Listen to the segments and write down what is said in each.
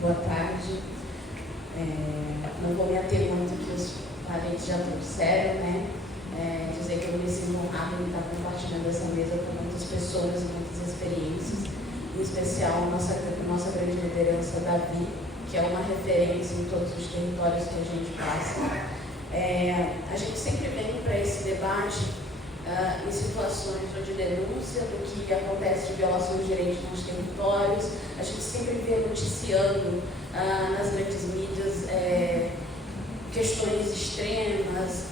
Boa tarde. Não vou me ater muito ao que os parentes já trouxeram, né? Dizer que eu me sinto honrada em estar compartilhando essa mesa com muitas pessoas e muitas experiências, em especial nossa grande liderança, Davi, que é uma referência em todos os territórios que a gente passa. A gente sempre vem para esse debate em situações de denúncia do que acontece de violações de direitos nos territórios. A gente sempre vê noticiando nas grandes mídias questões extremas,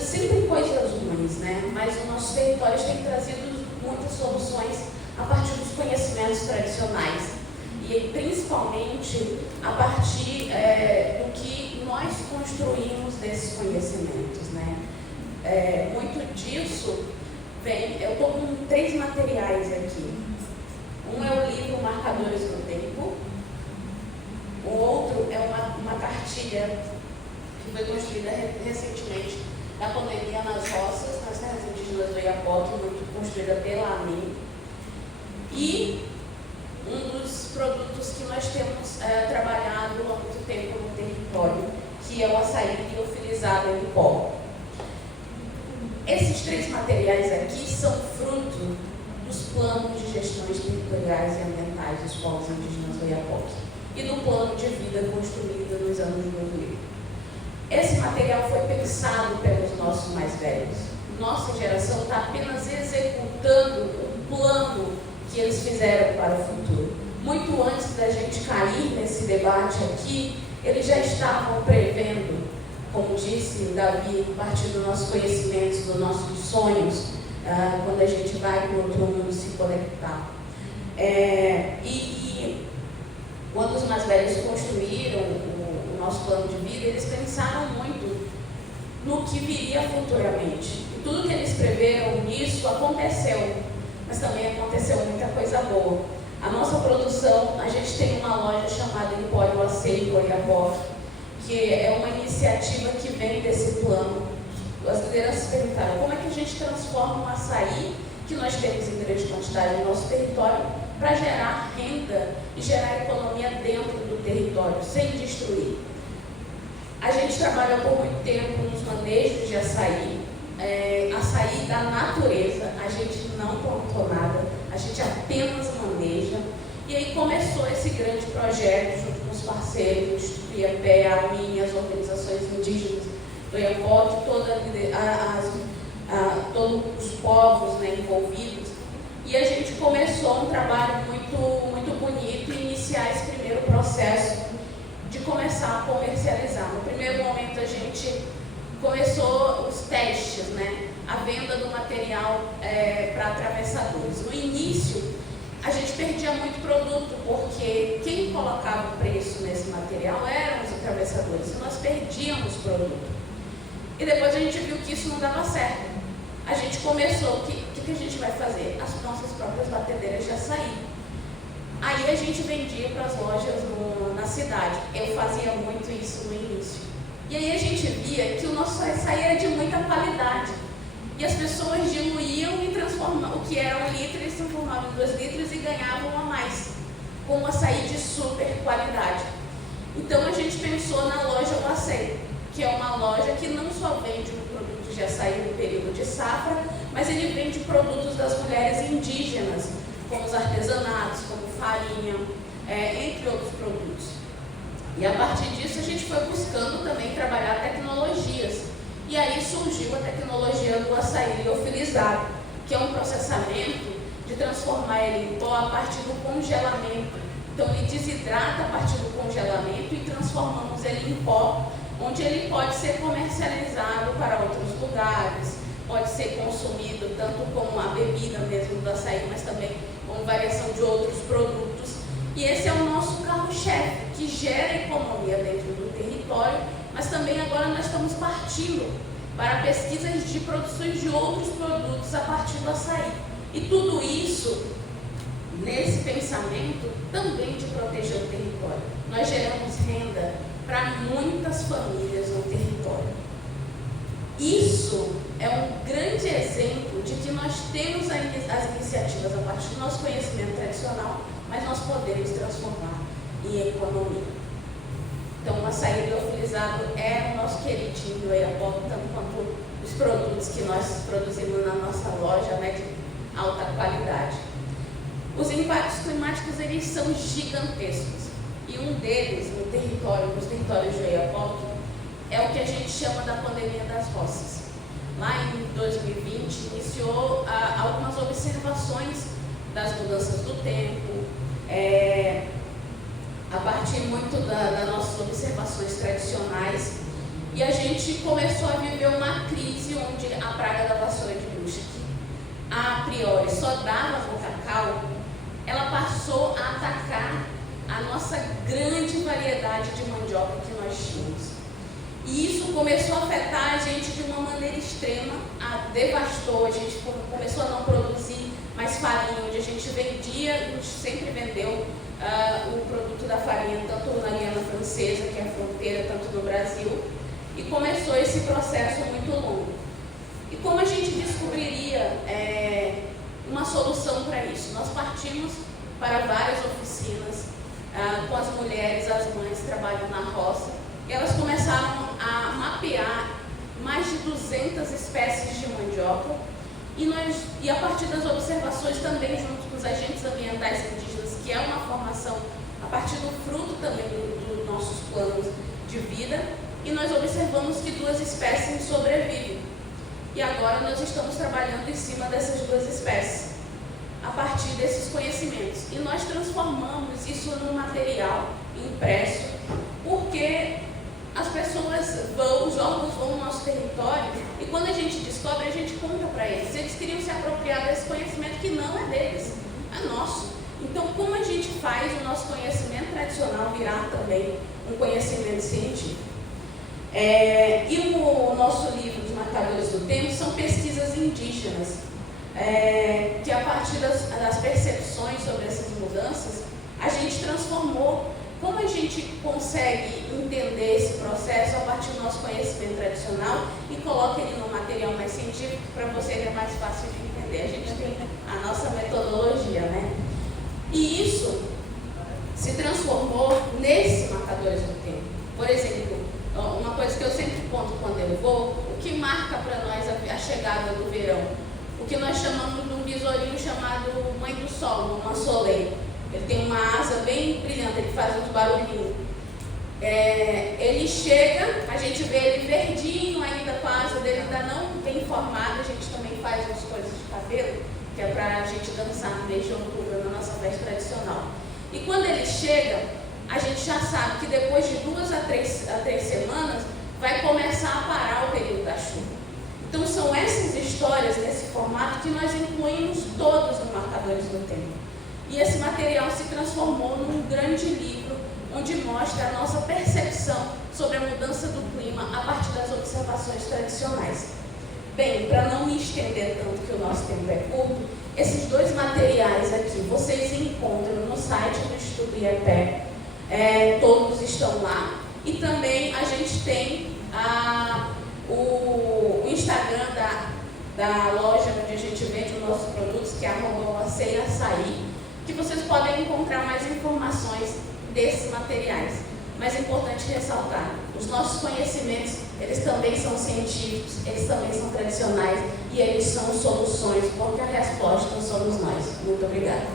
sempre coisas ruins, né? Mas os nossos territórios têm trazido muitas soluções a partir dos conhecimentos tradicionais e principalmente a partir do que nós construímos desses conhecimentos, né? Muito disso vem. Eu estou com 3 materiais aqui. Um é o livro Marcadores do Tempo, o outro é uma cartilha que foi construída recentemente na pandemia nas roças, nas terras indígenas do Oiapoque, muito construída pela AMIM. E um dos produtos que nós temos trabalhado há muito tempo no território, que é o açaí liofilizado em pó. Esses 3 materiais aqui são fruto dos planos de gestões territoriais e ambientais dos povos indígenas do Oiapoque e do plano de vida construído nos anos 2000. Esse material foi pensado pelos nossos mais velhos. Nossa geração está apenas executando o plano que eles fizeram para o futuro. Muito antes da gente cair nesse debate aqui, eles já estavam prevendo, como disse Davi, a partir dos nossos conhecimentos, dos nossos sonhos, quando a gente vai para o outro mundo se conectar. E quando os mais velhos construíram o nosso plano de vida, eles pensaram muito no que viria futuramente. E tudo que eles preveram nisso aconteceu, mas também aconteceu muita coisa boa. A nossa produção, a gente tem uma loja chamada Empório Aceio Oiapoque, que é uma iniciativa que vem desse plano. As lideranças perguntaram como é que a gente transforma um açaí que nós temos em grande quantidade no nosso território para gerar renda e gerar economia dentro do território, sem destruir. A gente trabalhou por muito tempo nos manejos de açaí, açaí da natureza, a gente não plantou nada, a gente apenas maneja. E aí começou esse grande projeto junto com os parceiros, o IAPE, a AMIM, as organizações indígenas do Oiapoque, todos os povos, né, envolvidos. E a gente começou um trabalho muito bonito e iniciar esse primeiro processo de começar a comercializar. No primeiro momento a gente começou os testes, né, a venda do material para atravessadores. No início a gente perdia muito produto, porque quem colocava o preço nesse material eram os atravessadores, e nós perdíamos produto. E depois a gente viu que isso não dava certo. A gente começou, o que a gente vai fazer? As nossas próprias batedeiras de açaí. Aí a gente vendia para as lojas na cidade. Eu fazia muito isso no início. E aí a gente via que o nosso açaí era de muita qualidade. E as pessoas diluíam e transformavam o que era 1 litro, eles transformavam em 2 litros e ganhavam a mais, com um açaí de super qualidade. Então a gente pensou na loja do açaí, que é uma loja que não só vende produtos de açaí no período de safra, mas ele vende produtos das mulheres indígenas, como os artesanatos, como farinha, entre outros produtos. E a partir disso a gente foi buscando também trabalhar tecnologias. E aí surgiu a tecnologia do açaí liofilizado, que é um processamento de transformar ele em pó a partir do congelamento. Então ele desidrata a partir do congelamento e transformamos ele em pó, onde ele pode ser comercializado para outros lugares, pode ser consumido tanto como a bebida mesmo do açaí, mas também com variação de outros produtos. E esse é o nosso carro-chefe, que gera economia dentro do território, mas também agora nós estamos partindo para pesquisas de produções de outros produtos a partir do açaí. E tudo isso nesse pensamento também de proteger o território. Nós geramos renda para muitas famílias no território. Isso é um grande exemplo de que nós temos as iniciativas a partir do nosso conhecimento tradicional, mas nós podemos transformar e economia. Então, o açaí liofilizado é o nosso queridinho do Oiapoque, tanto quanto os produtos que nós produzimos na nossa loja, né, de alta qualidade. Os impactos climáticos, eles são gigantescos. E um deles, nos territórios de Oiapoque, é o que a gente chama da pandemia das roças. Lá em 2020, iniciou algumas observações das mudanças do tempo, a partir muito das nossas observações tradicionais, e a gente começou a viver uma crise onde a praga da vassoura de bruxa, que a priori só dava no cacau, ela passou a atacar a nossa grande variedade de mandioca que nós tínhamos. E isso começou a afetar a gente de uma maneira extrema, devastou, a gente começou a não produzir mais farinha, onde a gente vendia, a gente sempre vendeu o produto da farinha, tanto na Guiana Francesa, que é a fronteira, tanto no Brasil, e começou esse processo muito longo. E como a gente descobriria uma solução para isso? Nós partimos para várias oficinas com as mulheres, as mães que trabalham na roça, e elas começaram a mapear mais de 200 espécies de mandioca, e a partir das observações também junto com os agentes ambientais indígenas, que é uma formação a partir do fruto também dos nossos planos de vida, e nós observamos que 2 espécies sobrevivem. E agora nós estamos trabalhando em cima dessas 2 espécies, a partir desses conhecimentos. E nós transformamos isso num material impresso, porque as pessoas os órgãos vão no nosso território, e quando a gente descobre, a gente conta para eles. Eles queriam se apropriar desse conhecimento que não é deles, é nosso. Então, como a gente faz o nosso conhecimento tradicional virar também um conhecimento científico? E o nosso livro de Marcadores do Tempo são pesquisas indígenas, que a partir das percepções sobre essas mudanças, a gente transformou. Como a gente consegue entender esse processo a partir do nosso conhecimento tradicional e coloca ele no material mais científico, para vocês é mais fácil de entender. A gente tem a nossa metodologia, né? E isso se transformou nesse Marcadores do Tempo. Por exemplo, uma coisa que eu sempre conto quando eu vou, o que marca para nós a chegada do verão? O que nós chamamos de um besourinho chamado Mãe do Sol, uma soleil. Ele tem uma asa bem brilhante, ele faz uns barulhinhos. Ele chega, a gente vê ele verdinho ainda, com a asa dele ainda não bem formada. A gente também faz umas coisas de cabelo, que é para a gente dançar no mês de outubro, na nossa festa tradicional. E quando ele chega, a gente já sabe que depois de 2 a 3 semanas, vai começar a parar o período da chuva. Então são essas histórias nesse formato que nós incluímos todos nos Marcadores do Tempo. E esse material se transformou num grande livro, onde mostra a nossa percepção sobre a mudança do clima a partir das observações tradicionais. Bem, para não me estender tanto, que o nosso tempo é curto, esses 2 materiais aqui vocês encontram no site do Instituto IEPE, todos estão lá. E também a gente tem o Instagram da loja onde a gente vende os nossos produtos, que é @açaí, que vocês podem encontrar mais informações desses materiais. Mas é importante ressaltar, os nossos conhecimentos, eles também são científicos, eles também são tradicionais, e eles são soluções, porque a resposta somos nós. Muito obrigada.